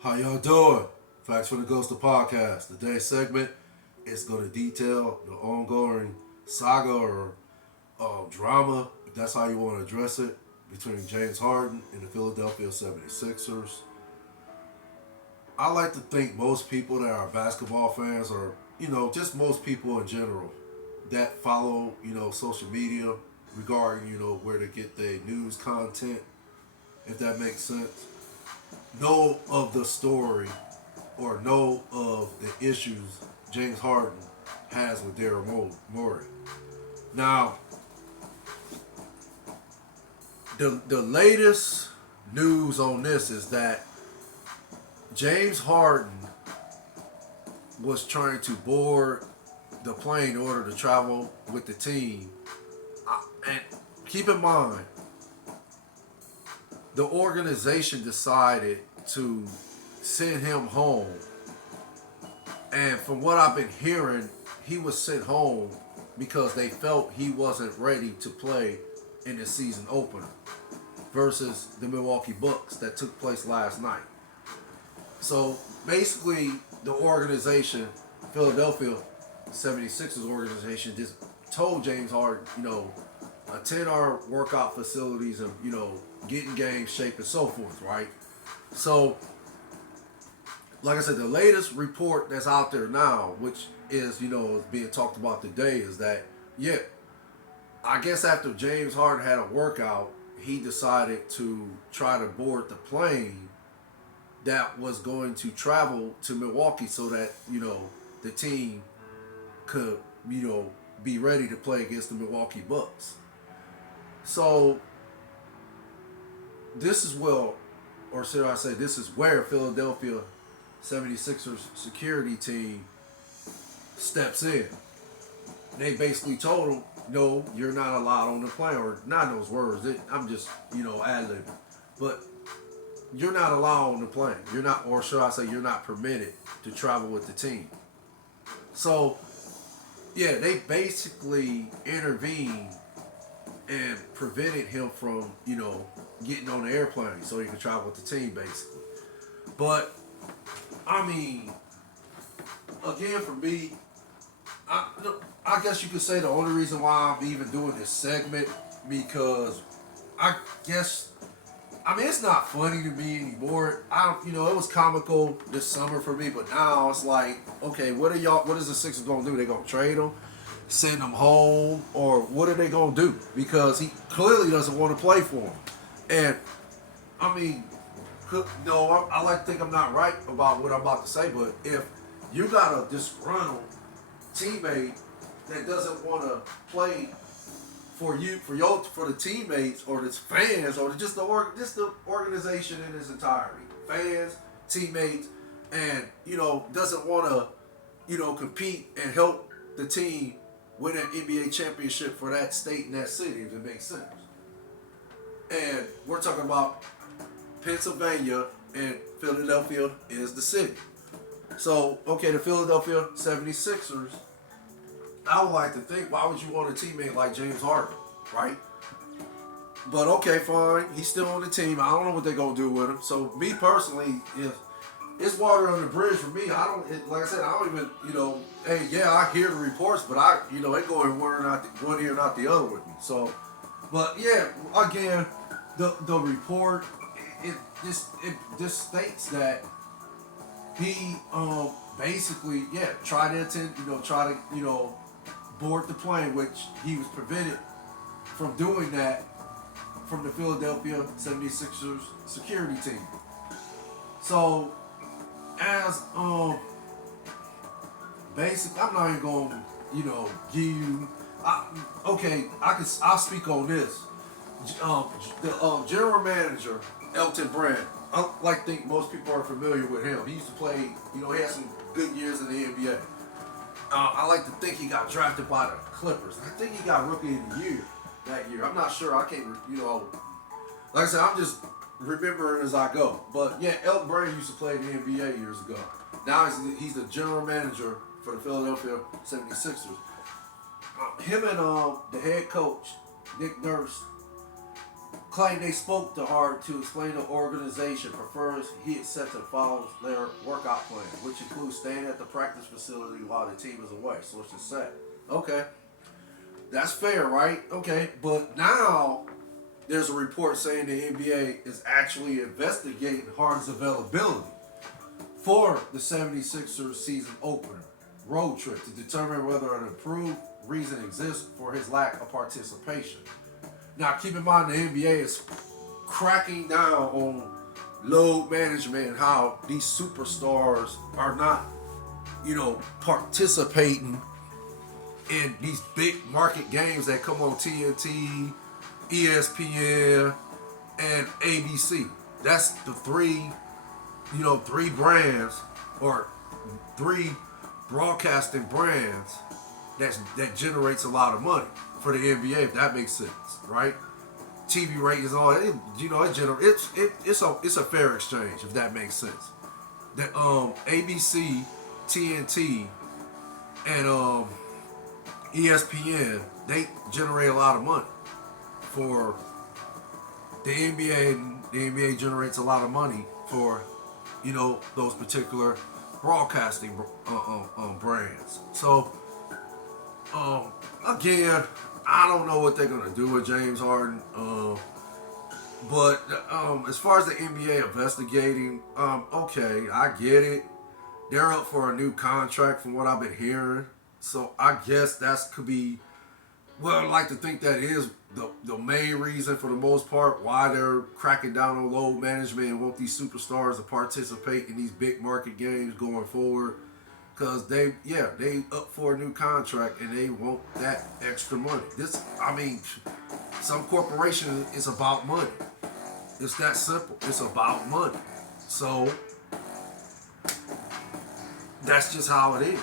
How y'all doing? Facts from the Ghost of Podcast. Today's segment is going to detail the ongoing saga or drama, if that's how you want to address it, between James Harden and the Philadelphia 76ers. I like to think most people that are basketball fans or, just most people in general that follow, social media regarding, where to get their news content, if that makes sense, know of the story or know of the issues James Harden has with Daryl Morey. Now, the latest news on this is that James Harden was trying to board the plane in order to travel with the team. And keep in mind, the organization decided to send him home. And from what I've been hearing, he was sent home because they felt he wasn't ready to play in the season opener versus the Milwaukee Bucks that took place last night. So basically, the organization, Philadelphia 76ers organization, just told James Harden, attend our workout facilities and, get in game shape and so forth, right? So, like I said, the latest report that's out there now, which is, being talked about today, is that, I guess after James Harden had a workout, he decided to try to board the plane that was going to travel to Milwaukee so that, the team could, be ready to play against the Milwaukee Bucks. So, this is or should I say, this is where Philadelphia 76ers security team steps in. They basically told him, no, you're not allowed on the plane, or not those words. I'm just, ad-libbing. But you're not allowed on the plane. You're not, or should I say, you're not permitted to travel with the team. So, they basically intervened and prevented him from, getting on the airplane so he could travel with the team, basically. But, I mean, again, for me, I guess you could say the only reason why I'm even doing this segment, because I guess, it's not funny to me anymore. It was comical this summer for me, but now it's like, okay, what is the Sixers gonna do? They gonna trade him, send him home, or what are they gonna do? Because he clearly doesn't want to play for him. And I like to think I'm not right about what I'm about to say, but if you got a disgruntled teammate that doesn't want to play for the teammates or the fans or just the organization in its entirety, fans, teammates, and doesn't want to compete and help the team win an NBA championship for that state and that city, if it makes sense. And we're talking about Pennsylvania, and Philadelphia is the city. So, okay, the Philadelphia 76ers, I would like to think, why would you want a teammate like James Harden, right? But okay, fine, he's still on the team. I don't know what they're going to do with him. So, me personally, if it's water on the bridge for me, like I said, I don't even, I hear the reports, but it going one ear, not the other with me. So, but yeah, again, the report, it just states that he basically tried to attend, board the plane, which he was prevented from doing that from the Philadelphia 76ers security team. So as basically, I'm not even gonna give you. I'll speak on this. The general manager, Elton Brand, I like to think most people are familiar with him. He used to play, he had some good years in the NBA. I like to think he got drafted by the Clippers. I think he got Rookie of the Year that year. I'm not sure. I can't, like I said, I'm just remembering as I go. But yeah, Elton Brand used to play in the NBA years ago. Now he's the general manager for the Philadelphia 76ers. Him and the head coach, Nick Nurse, claim they spoke to Harden to explain the organization prefers he accepts and follows their workout plan, which includes staying at the practice facility while the team is away. Sources said. Okay, that's fair, right? Okay, but now there's a report saying the NBA is actually investigating Harden's availability for the 76ers season opener road trip to determine whether an improved reason exists for his lack of participation. Now, keep in mind the NBA is cracking down on load management and how these superstars are not, participating in these big market games that come on TNT, ESPN, and ABC. That's the three brands or three broadcasting brands that generates a lot of money for the NBA, if that makes sense, right? TV ratings, all it, it's a fair exchange, if that makes sense. The ABC, TNT, and ESPN, they generate a lot of money for the NBA, and the NBA generates a lot of money for those particular broadcasting brands. So again, I don't know what they're gonna do with James Harden. But as far as the NBA investigating, okay, I get it. They're up for a new contract from what I've been hearing. So I guess that could be, well, I like to think that is the main reason for the most part why they're cracking down on load management and want these superstars to participate in these big market games going forward. Because they up for a new contract and they want that extra money. Some corporation is about money. It's that simple. It's about money. So that's just how it is.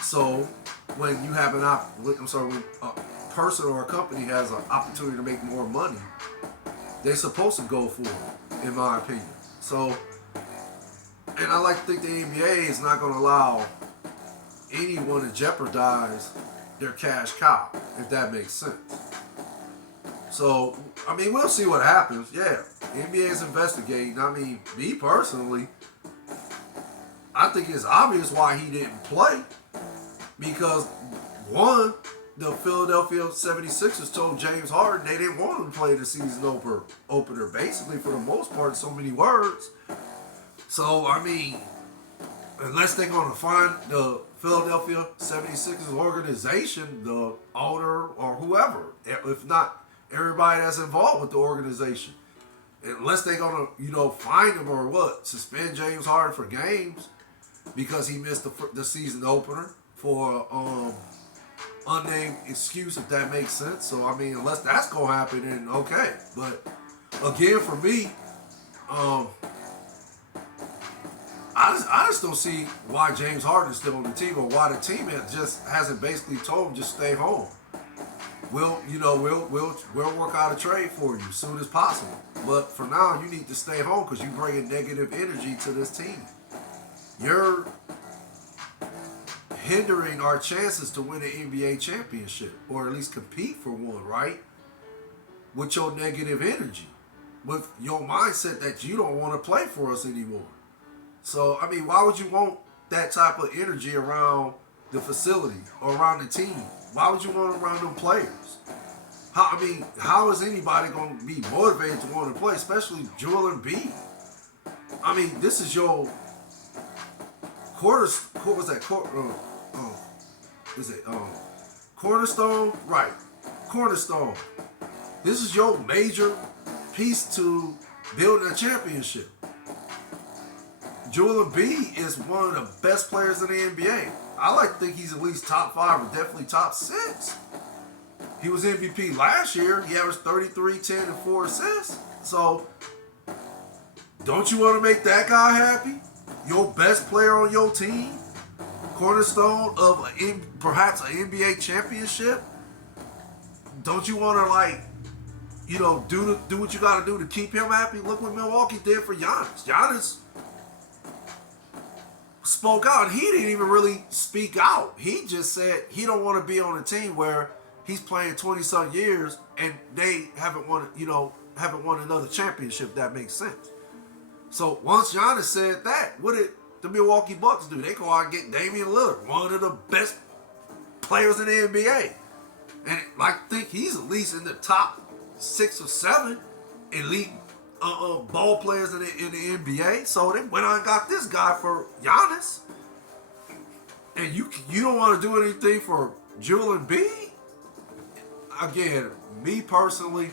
So when you have when a person or a company has an opportunity to make more money, they're supposed to go for it, in my opinion. So, and I like to think the NBA is not going to allow anyone to jeopardize their cash cow, if that makes sense. So, we'll see what happens. Yeah, the NBA is investigating. Me personally, I think it's obvious why he didn't play. Because, one, the Philadelphia 76ers told James Harden they didn't want him to play the season opener, basically, for the most part, in so many words. So, unless they're going to find the Philadelphia 76ers organization, the owner or whoever, if not everybody that's involved with the organization, unless they're going to, find him or suspend James Harden for games because he missed the season opener for unnamed excuse, if that makes sense. So, unless that's going to happen, then okay. But, again, for me, I just don't see why James Harden is still on the team, or why the team hasn't basically told him just stay home. We'll work out a trade for you as soon as possible. But for now, you need to stay home because you bring in negative energy to this team. You're hindering our chances to win an NBA championship, or at least compete for one, right? With your negative energy, with your mindset that you don't want to play for us anymore. So, why would you want that type of energy around the facility or around the team? Why would you want it around them players? How is anybody going to be motivated to want to play, especially Joel Embiid? This is your cornerstone? Right. Cornerstone. This is your major piece to building a championship. Joel Embiid is one of the best players in the NBA. I like to think he's at least top 5 or definitely top 6. He was MVP last year. He averaged 33, 10, and 4 assists. So, don't you want to make that guy happy? Your best player on your team? Cornerstone of perhaps an NBA championship? Don't you want to, do what you got to do to keep him happy? Look what Milwaukee did for Giannis. Giannis spoke out. He didn't even really speak out. He just said he don't want to be on a team where he's playing 20-some years and they haven't won another championship. That makes sense. So once Giannis said that, what did the Milwaukee Bucks do? They go out and get Damian Lillard, one of the best players in the NBA. And I think he's at least in the top 6 or 7 elite ball players in the NBA. So they went on and got this guy for Giannis. And you don't want to do anything for Joel Embiid? Again, me personally,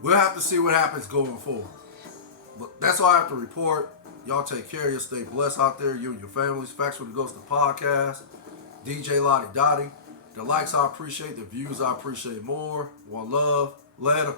we'll have to see what happens going forward. But that's all I have to report. Y'all take care of you. Stay blessed out there, you and your families. Facts with the Ghost of Podcast. DJ Lottie Dottie. The likes I appreciate. The views I appreciate more. One love. Later.